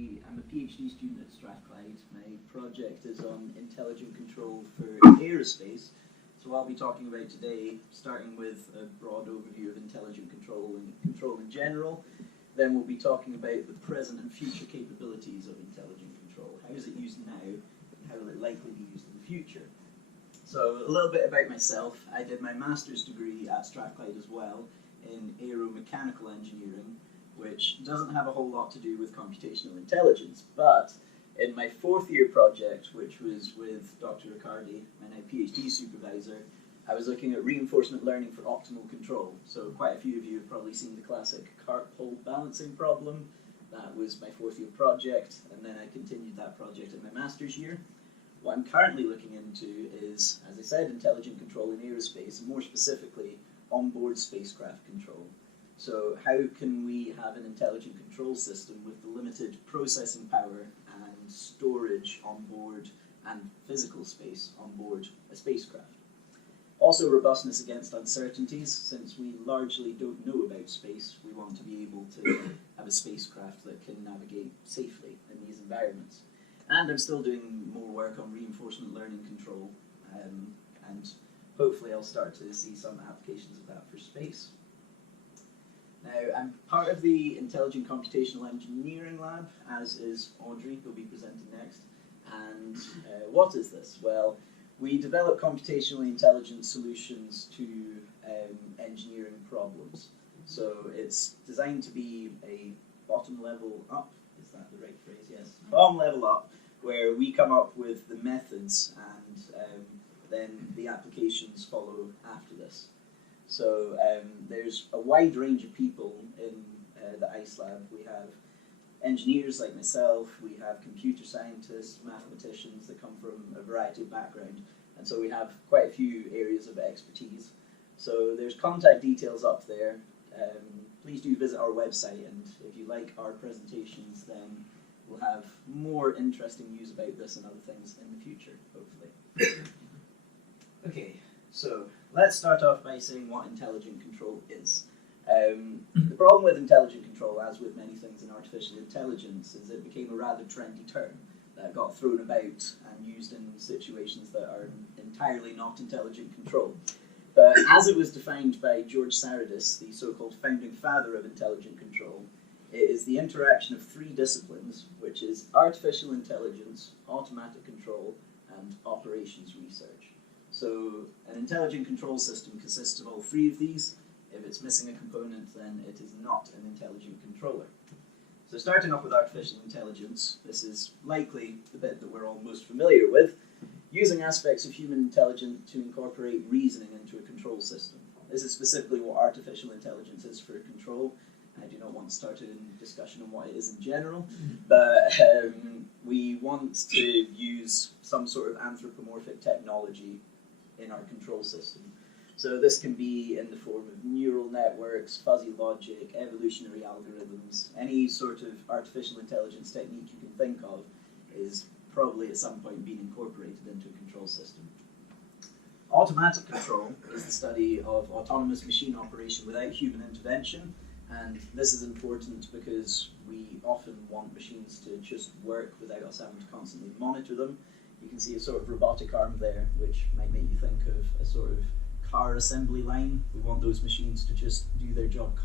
I'm a PhD student at Strathclyde. My project is on intelligent control for aerospace. So I'll be talking about today, starting with a broad overview of intelligent control and control in general. Then we'll be talking about the present and future capabilities of intelligent control. How is it used now, and how will it likely be used in the future? So a little bit about myself. I did my master's degree at Strathclyde as well in aeromechanical engineering, which doesn't have a whole lot to do with computational intelligence, but in my fourth year project, which was with Dr. Riccardi, my now PhD supervisor, I was looking at reinforcement learning for optimal control. So quite a few of you have probably seen the classic cart pole balancing problem. That was my fourth year project, and then I continued that project in my master's year. What I'm currently looking into is, as I said, intelligent control in aerospace, and more specifically, onboard spacecraft control. So how can we have an intelligent control system with the limited processing power and storage on board and physical space on board a spacecraft? Also robustness against uncertainties. Since we largely don't know about space, we want to be able to have a spacecraft that can navigate safely in these environments. And I'm still doing more work on reinforcement learning control, and hopefully I'll start to see some applications of that for space. Now, I'm part of the Intelligent Computational Engineering Lab, as is Audrey, who'll be presenting next. And what is this? Well, we develop computationally intelligent solutions to engineering problems. So it's designed to be a bottom level up, is that the right phrase? Yes. Bottom level up, where we come up with the methods and then the applications follow after this. So there's a wide range of people in the ICELab. We have engineers like myself, we have computer scientists, mathematicians that come from a variety of backgrounds, and so we have quite a few areas of expertise. So there's contact details up there. Please do visit our website, and if you like our presentations, then we'll have more interesting news about this and other things in the future, hopefully. Okay, so let's start off by saying what intelligent control is. The problem with intelligent control, as with many things in artificial intelligence, is it became a rather trendy term that got thrown about and used in situations that are entirely not intelligent control. But as it was defined by George Saradis, the so-called founding father of intelligent control, it is the interaction of three disciplines, which is artificial intelligence, automatic control, and operations research. So an intelligent control system consists of all three of these. If it's missing a component, then it is not an intelligent controller. So starting off with artificial intelligence, this is likely the bit that we're all most familiar with, using aspects of human intelligence to incorporate reasoning into a control system. This is specifically what artificial intelligence is for control. I do not want to start a discussion on what it is in general, but we want to use some sort of anthropomorphic technology in our control system. So this can be in the form of neural networks, fuzzy logic, evolutionary algorithms. Any sort of artificial intelligence technique you can think of is probably at some point being incorporated into a control system. Automatic control is the study of autonomous machine operation without human intervention, and this is important because we often want machines to just work without us having to constantly monitor them. You can see a sort of robotic arm there, which might make you think of a sort of car assembly line. We want those machines to just do their job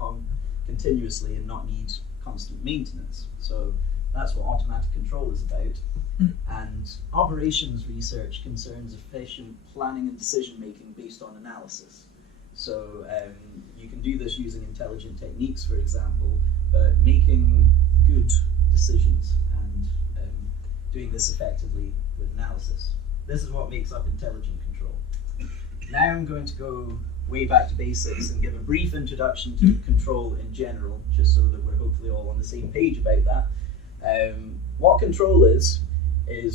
continuously and not need constant maintenance. So that's what automatic control is about. And operations research concerns efficient planning and decision making based on analysis. So you can do this using intelligent techniques, for example, but making good decisions and doing this effectively with analysis. This is what makes up intelligent control. Now I'm going to go way back to basics and give a brief introduction to control in general, just so that we're hopefully all on the same page about that. What control is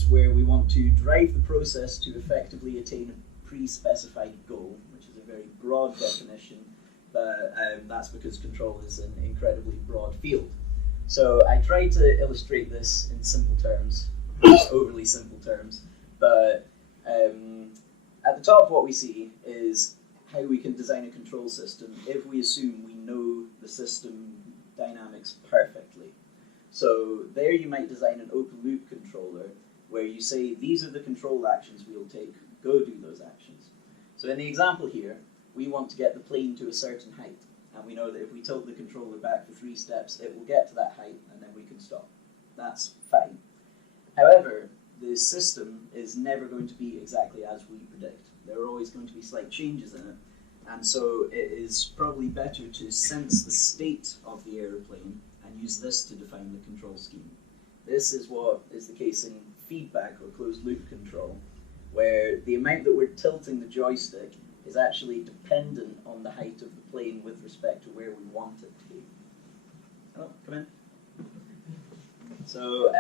where we want to drive the process to effectively attain a pre-specified goal, which is a very broad definition, but that's because control is an incredibly broad field. So I tried to illustrate this in simple terms, not overly simple terms, but at the top what we see is how we can design a control system if we assume we know the system dynamics perfectly. So there you might design an open loop controller where you say, these are the control actions we'll take, go do those actions. So in the example here, we want to get the plane to a certain height, and we know that if we tilt the controller back for 3 steps, it will get to that height, and then we can stop. That's fine. However, the system is never going to be exactly as we predict. There are always going to be slight changes in it, and so it is probably better to sense the state of the aeroplane and use this to define the control scheme. This is what is the case in feedback or closed loop control, where the amount that we're tilting the joystick is actually dependent on the height of the plane with respect to where we want it to be. Oh, come in. So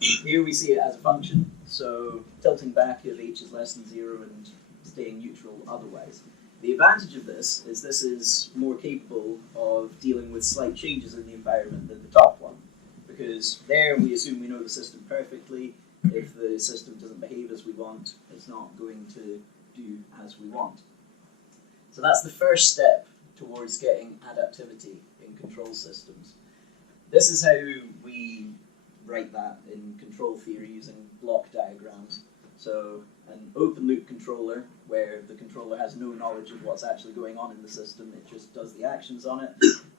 here we see it as a function, so tilting back if h is less than 0 and staying neutral otherwise. The advantage of this is more capable of dealing with slight changes in the environment than the top one, because there we assume we know the system perfectly. If the system doesn't behave as we want, it's not going to do as we want. So that's the first step towards getting adaptivity in control systems. This is how we write that in control theory using block diagrams. So an open loop controller, where the controller has no knowledge of what's actually going on in the system, it just does the actions on it.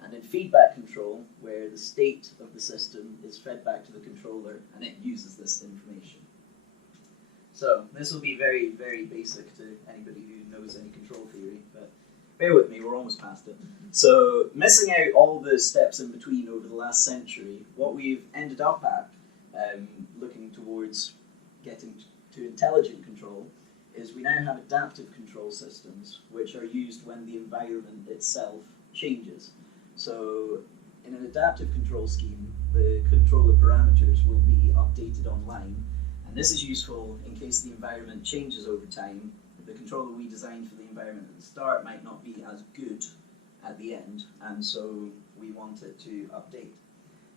And in feedback control, where the state of the system is fed back to the controller and it uses this information. So this will be very, very basic to anybody who knows any control theory, but bear with me, we're almost past it. So missing out all the steps in between over the last century, what we've ended up at, looking towards getting to intelligent control, is we now have adaptive control systems which are used when the environment itself changes. So in an adaptive control scheme, the controller parameters will be updated online, and this is useful in case the environment changes over time. The controller we designed for the environment at the start might not be as good at the end, and so we want it to update.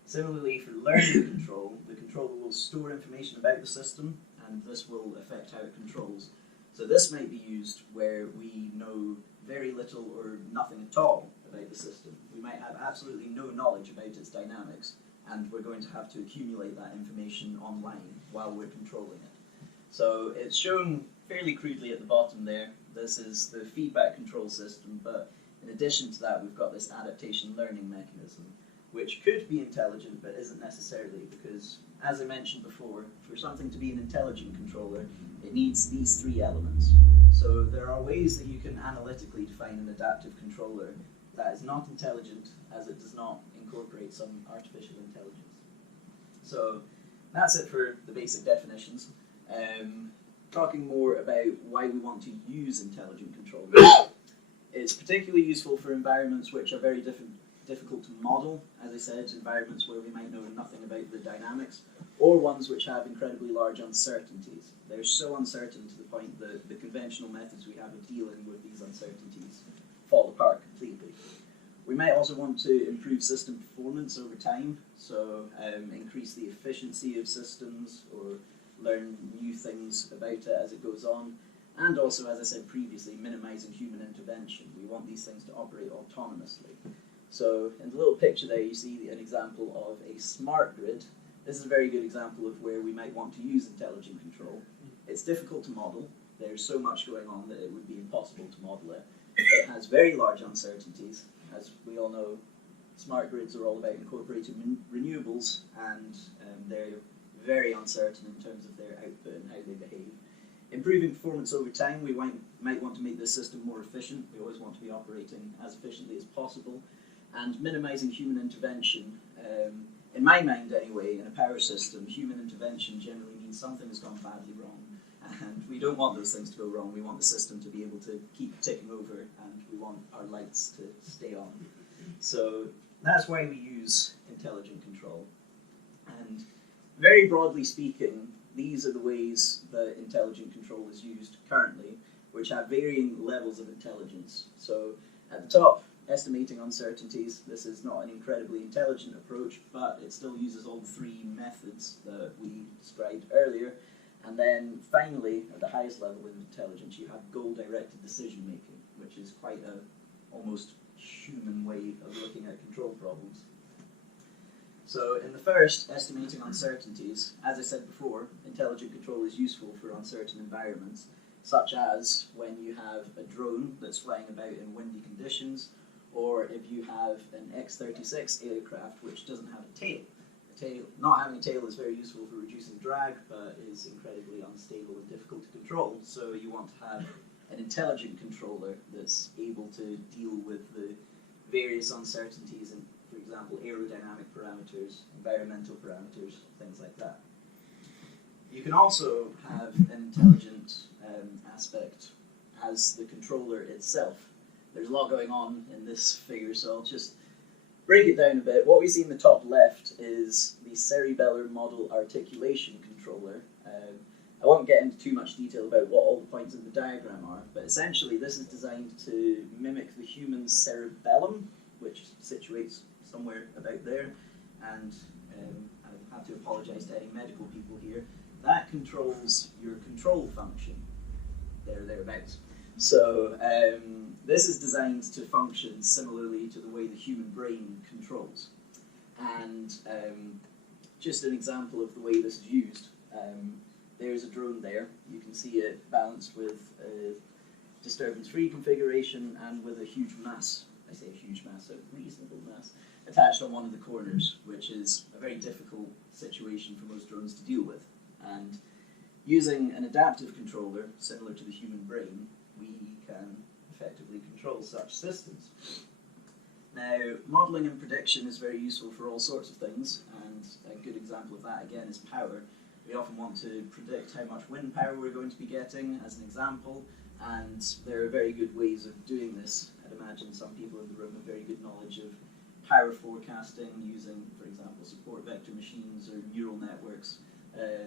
Similarly, for learning control, the controller will store information about the system, and this will affect how it controls. So this might be used where we know very little or nothing at all about the system. We might have absolutely no knowledge about its dynamics, and we're going to have to accumulate that information online while we're controlling it. So it's shown fairly crudely at the bottom there. This is the feedback control system, but in addition to that, we've got this adaptation learning mechanism, which could be intelligent but isn't necessarily, because as I mentioned before, for something to be an intelligent controller, it needs these 3 elements. So there are ways that you can analytically define an adaptive controller that is not intelligent, as it does not incorporate some artificial intelligence. So that's it for the basic definitions. Talking more about why we want to use intelligent controllers. It's particularly useful for environments which are very difficult to model, as I said, environments where we might know nothing about the dynamics, or ones which have incredibly large uncertainties. They're so uncertain to the point that the conventional methods we have of dealing with these uncertainties fall apart completely. We might also want to improve system performance over time, so increase the efficiency of systems or learn new things about it as it goes on, and also, as I said previously, minimizing human intervention. We want these things to operate autonomously. So in the little picture there you see an example of a smart grid. This is a very good example of where we might want to use intelligent control. It's difficult to model. There's so much going on that it would be impossible to model it. It has very large uncertainties. As we all know, smart grids are all about incorporating renewables, and they're very uncertain in terms of their output and how they behave. Improving performance over time, we might want to make the system more efficient. We always want to be operating as efficiently as possible. And minimizing human intervention. In my mind anyway, in a power system, human intervention generally means something has gone badly wrong. And we don't want those things to go wrong. We want the system to be able to keep ticking over, and we want our lights to stay on. So that's why we use intelligent control. And very broadly speaking, these are the ways that intelligent control is used currently, which have varying levels of intelligence. So at the top, estimating uncertainties. This is not an incredibly intelligent approach, but it still uses all the 3 methods that we described earlier. And then finally, at the highest level of intelligence, you have goal-directed decision-making, which is quite a almost human way of looking at control problems. So in the first, estimating uncertainties, as I said before, intelligent control is useful for uncertain environments, such as when you have a drone that's flying about in windy conditions, or if you have an X-36 aircraft which doesn't have a tail. Not having a tail is very useful for reducing drag, but is incredibly unstable and difficult to control, so you want to have an intelligent controller that's able to deal with the various uncertainties in, for example, aerodynamic parameters, environmental parameters, things like that. You can also have an intelligent aspect as the controller itself. There's a lot going on in this figure, so I'll just break it down a bit. What we see in the top left is the cerebellar model articulation controller. I won't get into too much detail about what all the points in the diagram are, but essentially this is designed to mimic the human cerebellum, which situates somewhere about there, and I have to apologise to any medical people here. That controls your control function, thereabouts. So this is designed to function similarly to the way the human brain controls. And just an example of the way this is used. There's a drone there. You can see it balanced with a disturbance-free configuration and with a huge mass, I say a huge mass, a reasonable mass, attached on one of the corners, which is a very difficult situation for most drones to deal with. And using an adaptive controller, similar to the human brain, we can effectively control such systems. Now, modelling and prediction is very useful for all sorts of things, and a good example of that, again, is power. We often want to predict how much wind power we're going to be getting, as an example, and there are very good ways of doing this. I'd imagine some people in the room have very good knowledge of power forecasting using, for example, support vector machines or neural networks.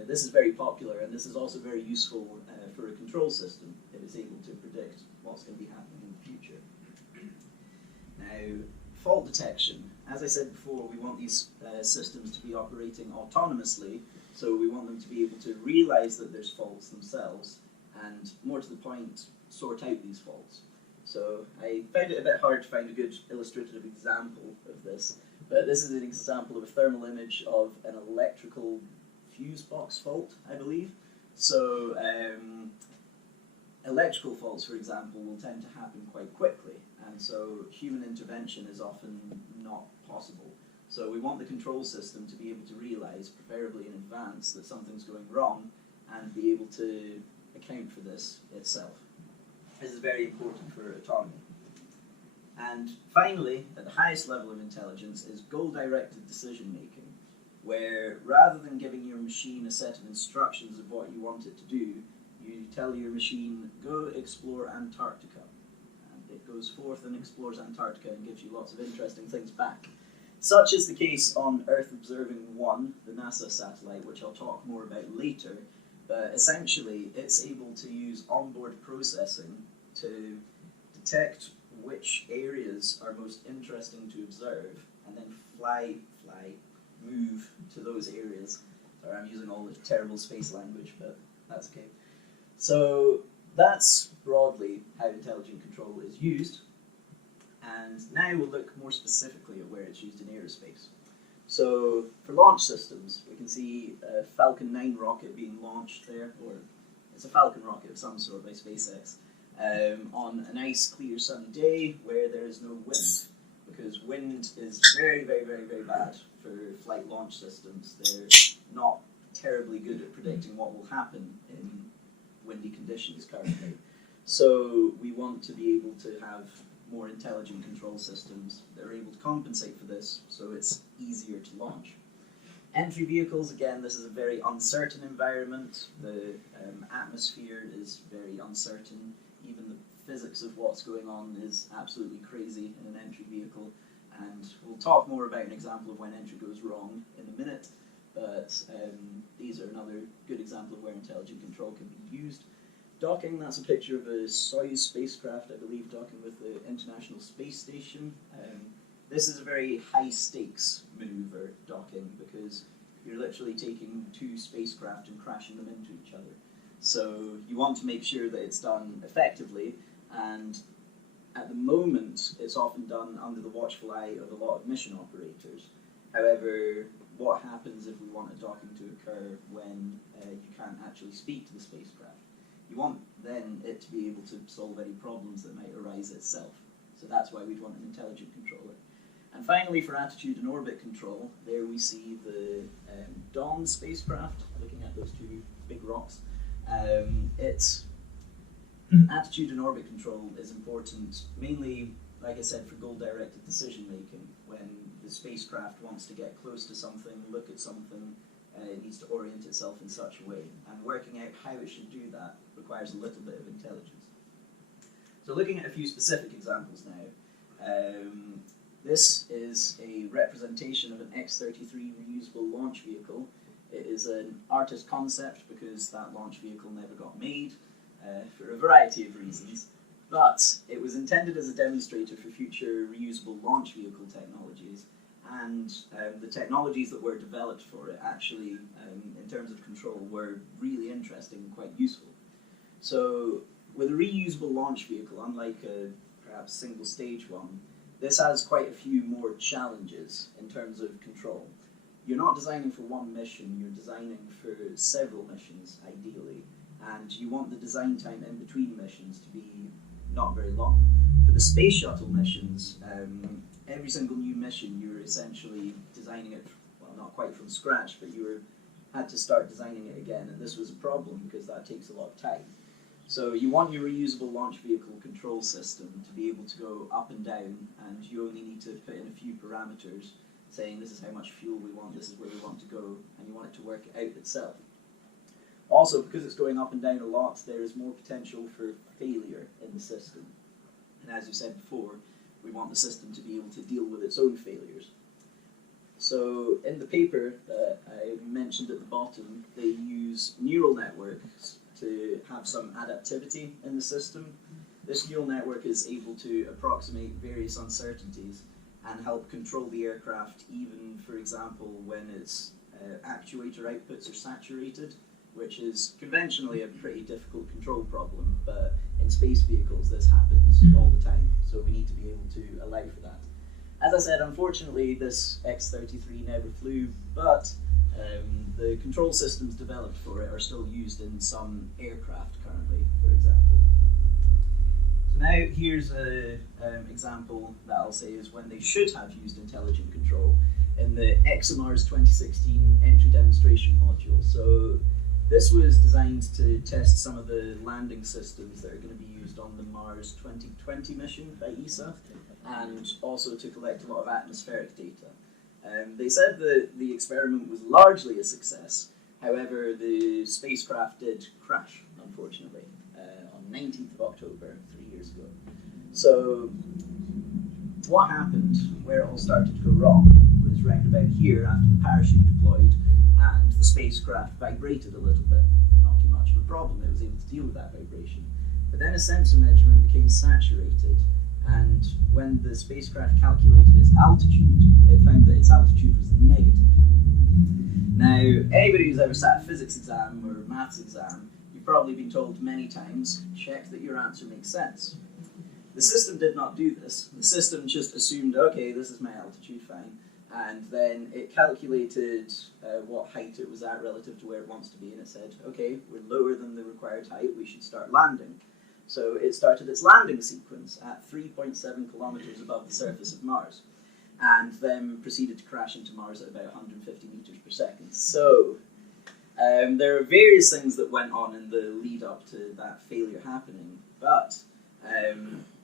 This is very popular, and this is also very useful for a control system. It is able to predict what's going to be happening in the future. Now, fault detection. As I said before, we want these systems to be operating autonomously, so we want them to be able to realise that there's faults themselves, and more to the point, sort out these faults. So I found it a bit hard to find a good illustrative example of this, but this is an example of a thermal image of an electrical fuse box fault, I believe. So electrical faults, for example, will tend to happen quite quickly, and so human intervention is often not possible. So we want the control system to be able to realise, preferably in advance, that something's going wrong and be able to account for this itself. This is very important for autonomy. And finally, at the highest level of intelligence is goal-directed decision-making, where rather than giving your machine a set of instructions of what you want it to do, you tell your machine, go explore Antarctica. And it goes forth and explores Antarctica and gives you lots of interesting things back. Such is the case on Earth Observing 1, the NASA satellite, which I'll talk more about later. But essentially, it's able to use onboard processing to detect which areas are most interesting to observe, and then move to those areas. Sorry, I'm using all the terrible space language, but that's okay. So that's broadly how intelligent control is used. And now we'll look more specifically at where it's used in aerospace. So for launch systems, we can see a Falcon 9 rocket being launched there, or it's a Falcon rocket of some sort by SpaceX, on a nice clear sunny day where there is no wind, because wind is very, very, very, very bad for flight launch systems. They're not terribly good at predicting what will happen in windy conditions currently. So we want to be able to have more intelligent control systems that are able to compensate for this, so it's easier to launch. Entry vehicles, again, this is a very uncertain environment. The atmosphere is very uncertain. Even the physics of what's going on is absolutely crazy in an entry vehicle, and we'll talk more about an example of when entry goes wrong in a minute, but these are another good example of where intelligent control can be used. Docking, that's a picture of a Soyuz spacecraft, I believe, docking with the International Space Station. This is a very high-stakes maneuver, docking, because you're literally taking two spacecraft and crashing them into each other. So you want to make sure that it's done effectively, and at the moment it's often done under the watchful eye of a lot of mission operators. However, what happens if we want a docking to occur when you can't actually speak to the spacecraft? You want then it to be able to solve any problems that might arise itself. So that's why we'd want an intelligent controller. And finally, for attitude and orbit control, there we see the Dawn spacecraft, looking at those two big rocks. Its attitude and orbit control is important, mainly, like I said, for goal-directed decision-making. When the spacecraft wants to get close to something, look at something, it needs to orient itself in such a way. And working out how it should do that requires a little bit of intelligence. So looking at a few specific examples now, this is a representation of an X-33 reusable launch vehicle. It is an artist concept because that launch vehicle never got made for a variety of reasons, but it was intended as a demonstrator for future reusable launch vehicle technologies, and the technologies that were developed for it actually, in terms of control, were really interesting and quite useful. So with a reusable launch vehicle, unlike a perhaps single stage one, this has quite a few more challenges in terms of control. You're not designing for one mission, you're designing for several missions, ideally, and you want the design time in between missions to be not very long. For the space shuttle missions, every single new mission you're essentially designing it, well, not quite from scratch, but you had to start designing it again, and this was a problem because that takes a lot of time. So you want your reusable launch vehicle control system to be able to go up and down, and you only need to put in a few parameters saying this is how much fuel we want, this is where we want to go, and you want it to work out itself. Also, because it's going up and down a lot, there is more potential for failure in the system. And as you said before, we want the system to be able to deal with its own failures. So in the paper that I mentioned at the bottom, they use neural networks to have some adaptivity in the system. This neural network is able to approximate various uncertainties and help control the aircraft, even, for example, when its actuator outputs are saturated, which is conventionally a pretty difficult control problem, but in space vehicles this happens all the time, so we need to be able to allow for that. As I said, unfortunately this X-33 never flew, but the control systems developed for it are still used in some aircraft currently, for example. So now here's an example that I'll say is when they should have used intelligent control in the ExoMars 2016 entry demonstration module. So this was designed to test some of the landing systems that are going to be used on the Mars 2020 mission by ESA, and also to collect a lot of atmospheric data. They said that the experiment was largely a success. However, the spacecraft did crash, unfortunately, on 19th of October, 3 years ago. So what happened, where it all started to go wrong, was round about here after the parachute deployed and the spacecraft vibrated a little bit. Not too much of a problem, it was able to deal with that vibration. But then a sensor measurement became saturated, and when the spacecraft calculated its altitude, it found that its altitude was negative. Now, anybody who's ever sat a physics exam or a maths exam, you've probably been told many times, check that your answer makes sense. The system did not do this. The system just assumed, okay, this is my altitude, fine, and then it calculated what height it was at relative to where it wants to be, and it said, okay, we're lower than the required height, we should start landing. So it started its landing sequence at 3.7 kilometers above the surface of Mars, and then proceeded to crash into Mars at about 150 meters per second. So there are various things that went on in the lead up to that failure happening, but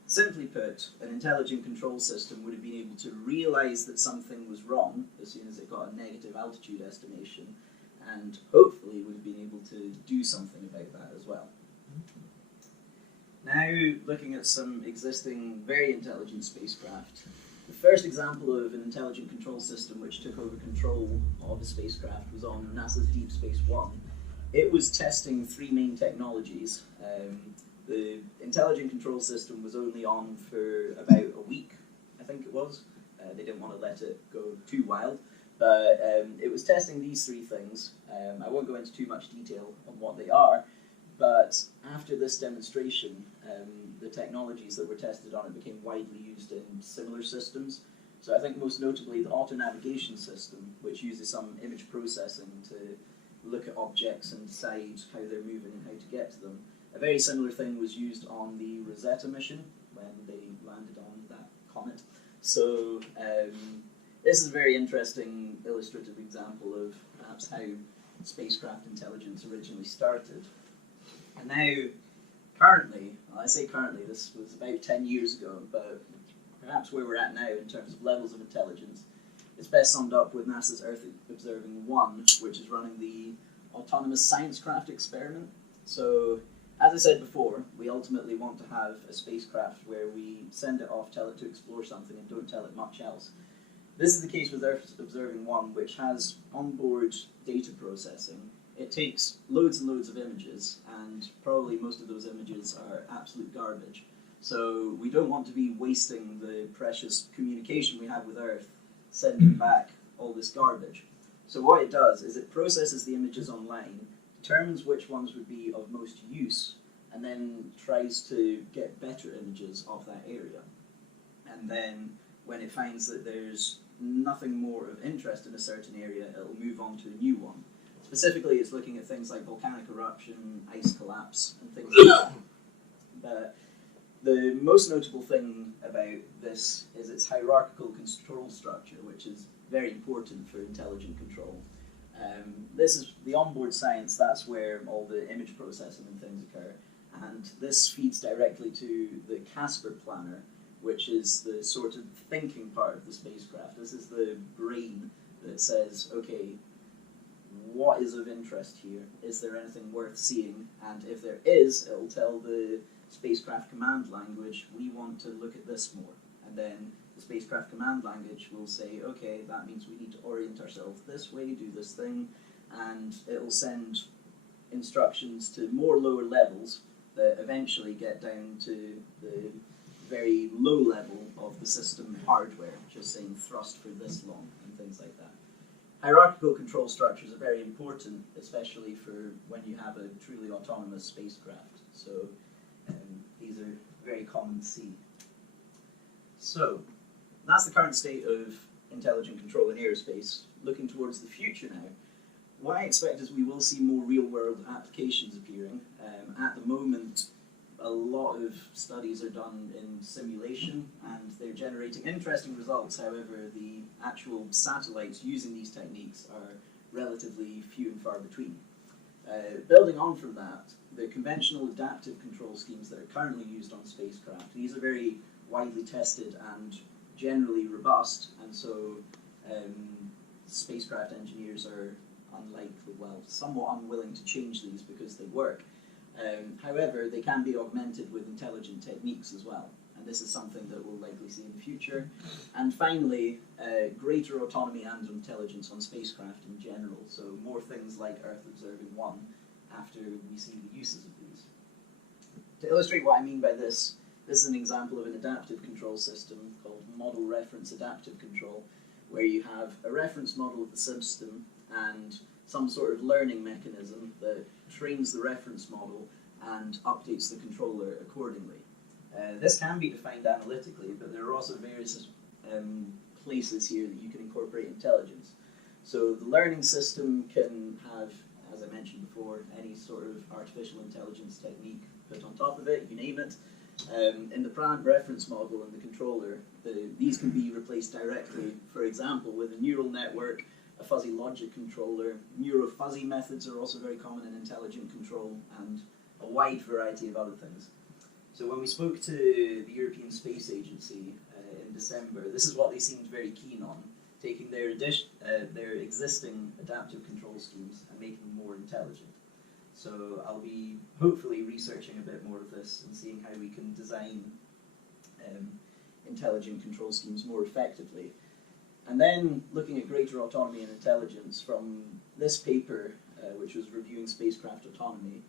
simply put, an intelligent control system would have been able to realize that something was wrong as soon as it got a negative altitude estimation, and hopefully would have been able to do something about that as well. Now, looking at some existing very intelligent spacecraft, the first example of an intelligent control system which took over control of a spacecraft was on NASA's Deep Space One. It was testing three main technologies. The intelligent control system was only on for about a week, I think it was. They didn't want to let it go too wild, but it was testing these three things. I won't go into too much detail on what they are, but after this demonstration, the technologies that were tested on it became widely used in similar systems. So I think most notably the auto-navigation system, which uses some image processing to look at objects and decide how they're moving and how to get to them. A very similar thing was used on the Rosetta mission when they landed on that comet. So this is a very interesting illustrative example of perhaps how spacecraft intelligence originally started. And now, currently, well, I say currently, this was about 10 years ago, but perhaps where we're at now in terms of levels of intelligence, it's best summed up with NASA's Earth Observing 1, which is running the autonomous Spacecraft experiment. So, as I said before, we ultimately want to have a spacecraft where we send it off, tell it to explore something, and don't tell it much else. This is the case with Earth Observing 1, which has onboard data processing. It takes loads and loads of images, and probably most of those images are absolute garbage. So we don't want to be wasting the precious communication we have with Earth sending back all this garbage. So what it does is it processes the images online, determines which ones would be of most use, and then tries to get better images of that area. And then when it finds that there's nothing more of interest in a certain area, it'll move on to a new one. Specifically, it's looking at things like volcanic eruption, ice collapse, and things like that. But the most notable thing about this is its hierarchical control structure, which is very important for intelligent control. This is the onboard science, that's where all the image processing and things occur. And this feeds directly to the Casper planner, which is the sort of thinking part of the spacecraft. This is the brain that says, okay, what is of interest here? Is there anything worth seeing? And if there is, it'll tell the spacecraft command language, we want to look at this more. And then the spacecraft command language will say, okay, that means we need to orient ourselves this way, do this thing, and it'll send instructions to more lower levels that eventually get down to the very low level of the system hardware, just saying thrust for this long and things like that. Hierarchical control structures are very important, especially for when you have a truly autonomous spacecraft. So these are very common to see. So that's the current state of intelligent control in aerospace. Looking towards the future now, what I expect is we will see more real-world applications appearing. At the moment, a lot of studies are done in simulation, and they're generating interesting results. However, the actual satellites using these techniques are relatively few and far between. Building on from that, the conventional adaptive control schemes that are currently used on spacecraft, these are very widely tested and generally robust, and so spacecraft engineers are somewhat unwilling to change these because they work. However, they can be augmented with intelligent techniques as well, and this is something that we'll likely see in the future. And finally, greater autonomy and intelligence on spacecraft in general, so more things like Earth Observing 1 after we see the uses of these. To illustrate what I mean by this, this is an example of an adaptive control system called Model Reference Adaptive Control, where you have a reference model of the system and some sort of learning mechanism that trains the reference model and updates the controller accordingly. This can be defined analytically, but there are also various places here that you can incorporate intelligence. So the learning system can have, as I mentioned before, any sort of artificial intelligence technique put on top of it, you name it. In the plant reference model and the controller, these can be replaced directly, for example, with a neural network, a fuzzy logic controller. Neuro-fuzzy methods are also very common in intelligent control, and a wide variety of other things. So when we spoke to the European Space Agency in December, this is what they seemed very keen on, taking their existing adaptive control schemes and making them more intelligent. So I'll be hopefully researching a bit more of this and seeing how we can design intelligent control schemes more effectively. And then looking at greater autonomy and intelligence, from this paper, which was reviewing spacecraft autonomy,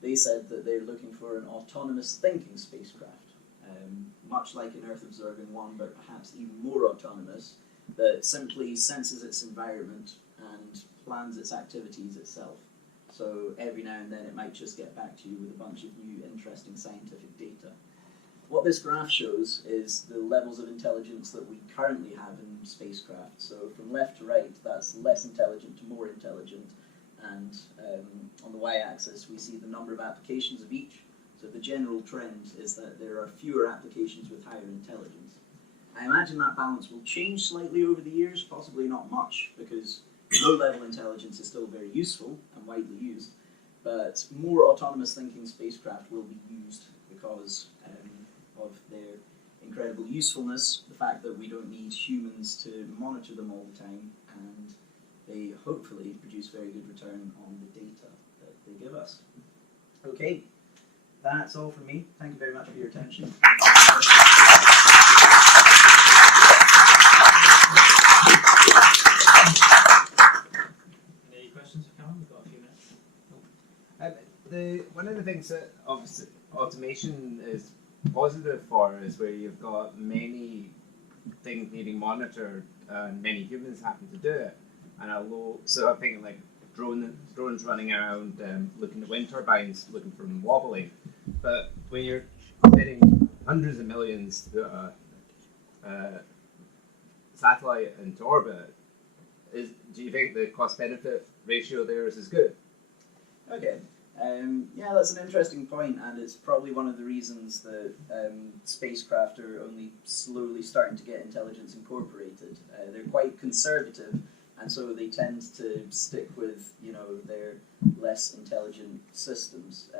they said that they're looking for an autonomous thinking spacecraft, much like an Earth Observing 1, but perhaps even more autonomous, that simply senses its environment and plans its activities itself. So every now and then it might just get back to you with a bunch of new interesting scientific data. what this graph shows is the levels of intelligence that we currently have in spacecraft. So from left to right, that's less intelligent to more intelligent. And on the y-axis, we see the number of applications of each. So the general trend is that there are fewer applications with higher intelligence. I imagine that balance will change slightly over the years, possibly not much, because low-level intelligence is still very useful and widely used, but more autonomous thinking spacecraft will be used because of their incredible usefulness, the fact that we don't need humans to monitor them all the time, and they hopefully produce very good return on the data that they give us. Okay, that's all from me. Thank you very much for your attention. Any questions for Callum? We've got a few minutes. One of the things that obviously automation is positive for is where you've got many things needing monitored and many humans having to do it. And so I'm thinking like drones running around looking at wind turbines, looking for them wobbling. But when you're spending hundreds of millions to put a satellite into orbit, do you think the cost-benefit ratio there is as good? Okay. Yeah, that's an interesting point, and it's probably one of the reasons that spacecraft are only slowly starting to get intelligence incorporated. They're quite conservative, and so they tend to stick with, their less intelligent systems.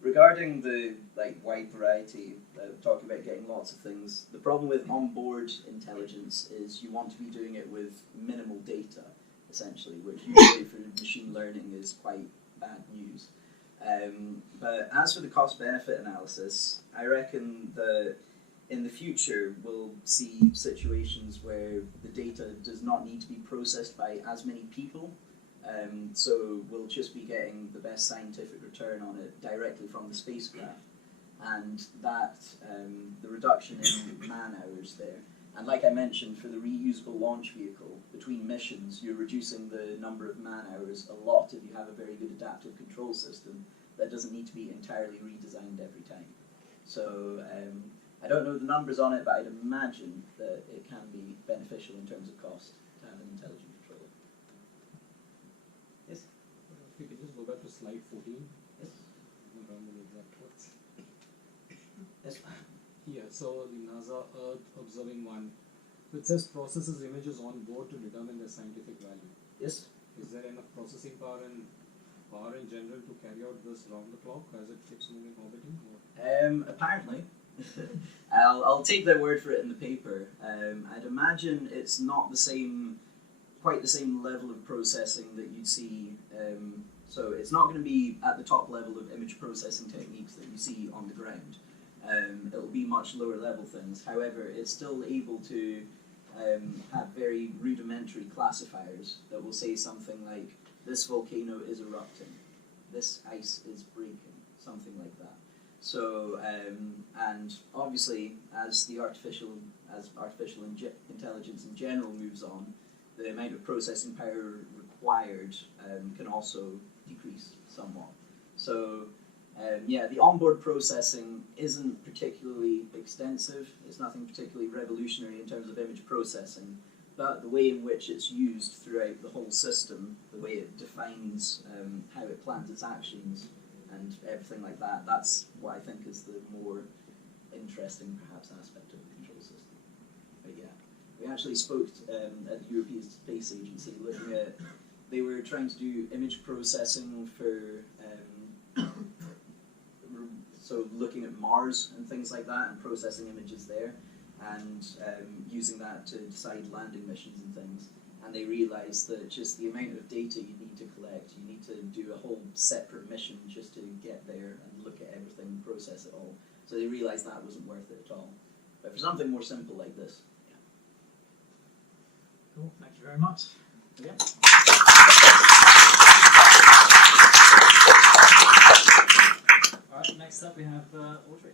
Regarding the wide variety, talking about getting lots of things, the problem with onboard intelligence is you want to be doing it with minimal data, essentially, which usually for machine learning is quite bad news. But as for the cost-benefit analysis, I reckon that in the future we'll see situations where the data does not need to be processed by as many people. So we'll just be getting the best scientific return on it directly from the spacecraft, and that the reduction in man hours there. And like I mentioned, for the reusable launch vehicle, between missions, you're reducing the number of man hours a lot if you have a very good adaptive control system that doesn't need to be entirely redesigned every time. So I don't know the numbers on it, but I'd imagine that it can be beneficial in terms of cost to have an intelligent controller. Yes? If you could just go back to slide 14. Yes? I don't remember the exact words. Yes. Here, so the NASA Earth Observing 1. So it says processes images on board to determine their scientific value. Yes? Is there enough processing power in general to carry out this round the clock as it keeps moving orbiting? Or? Apparently. I'll take their word for it in the paper. I'd imagine it's not quite the same level of processing that you'd see. So it's not going to be at the top level of image processing techniques that you see on the ground. It'll be much lower level things. However, it's still able to have very rudimentary classifiers that will say something like, this volcano is erupting, this ice is breaking, something like that. So, and obviously, as artificial intelligence in general moves on, the amount of processing power required can also decrease somewhat. So, yeah, the onboard processing isn't particularly extensive. It's nothing particularly revolutionary in terms of image processing, but the way in which it's used throughout the whole system, the way it defines how it plans its actions and everything like that, that's what I think is the more interesting, perhaps, aspect of the control system. But yeah, we actually spoke at the European Space Agency looking at, they were trying to do image processing for so looking at Mars and things like that and processing images there and using that to decide landing missions and things. And they realised that just the amount of data you need to collect, you need to do a whole separate mission just to get there and look at everything and process it all. So they realised that wasn't worth it at all. But for something more simple like this, yeah. Cool, thank you very much. Yeah. Alright, next up we have Audrey.